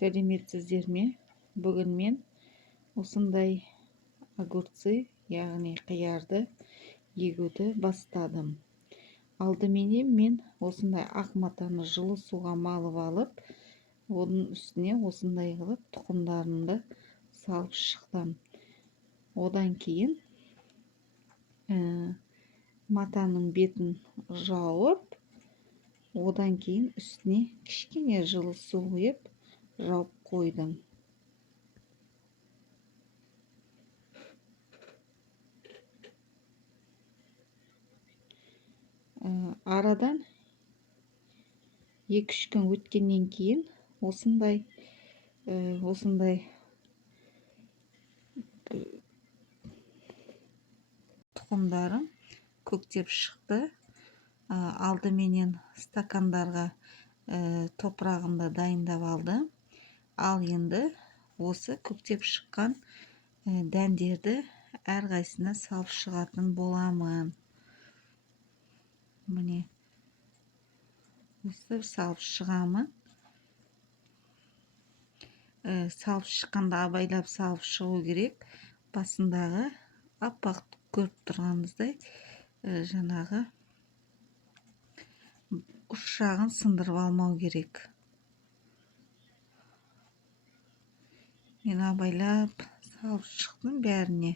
Сәлеметсіздер ме? Бүгін мен осындай огурцы, яғни қиярды егуді бастадым. Алдыменен мен осындай ақ матаны жылы суға малып алып, оның үстіне осындай қылып тұқымдарымды салып шықтым. Одан кейін матаның бетін жауып, одан кейін үстіне кішкене жылы су құйып жауып қойдым. Арадан 2-3 күн өткеннен кейін осындай тұқымдарым көктеп шықты. Алдыменен стакандарға топырағымды дайындап алдым. Ал енді осы көктеп шыққан дәндерді әрқайсысына салып шығатын боламын. Міне осылай салып шығамын. Салып шыққанда абайлап салып шығу керек. Басындағы аппақ көріп тұрғаныңыздай жаңағы ұш жағын сындырып алмау керек. Мен абайлап салып шықтым бәріне.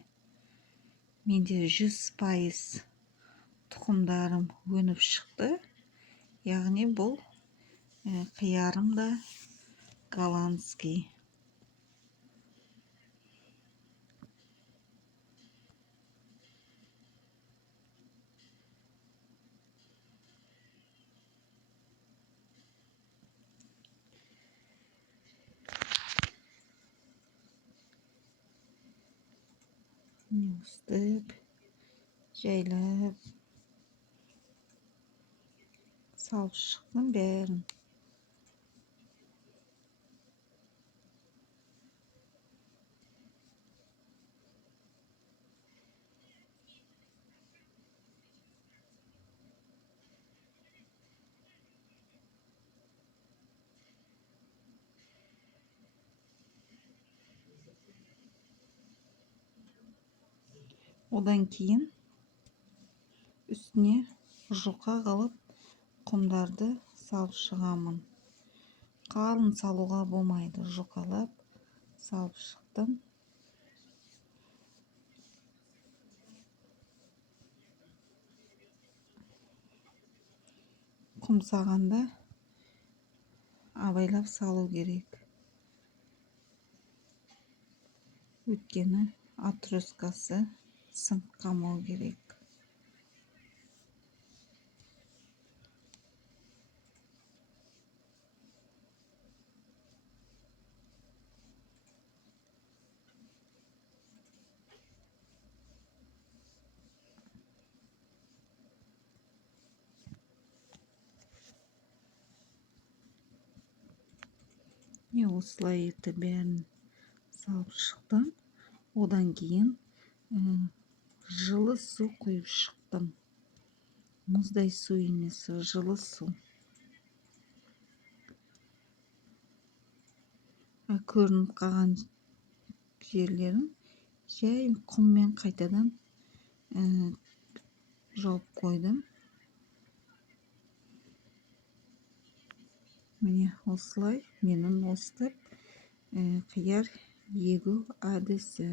Менде 100% тұқымдарым өніп шықты. Яғни бұл қиярым да голландский. Өстіп, жайлап салып шықтым бәрін. Одан кейін үстіне жұқа қылып құмдарды салып шығамын. Қалың салуға болмайды, жұқалап салып шықтым. Құм сағанда абайлап салу керек. Өйткені отрезкасы сынып қалмау керек. Осылай етіп бәрін салып шықтым. Одан кейін жылы су құйып шықтым. Мұздай су емес, жылы су. Көрініп қалған жерлерін жай құммен қайтадан жауып қойдым. Міне осылай менің қияр егу әдісі.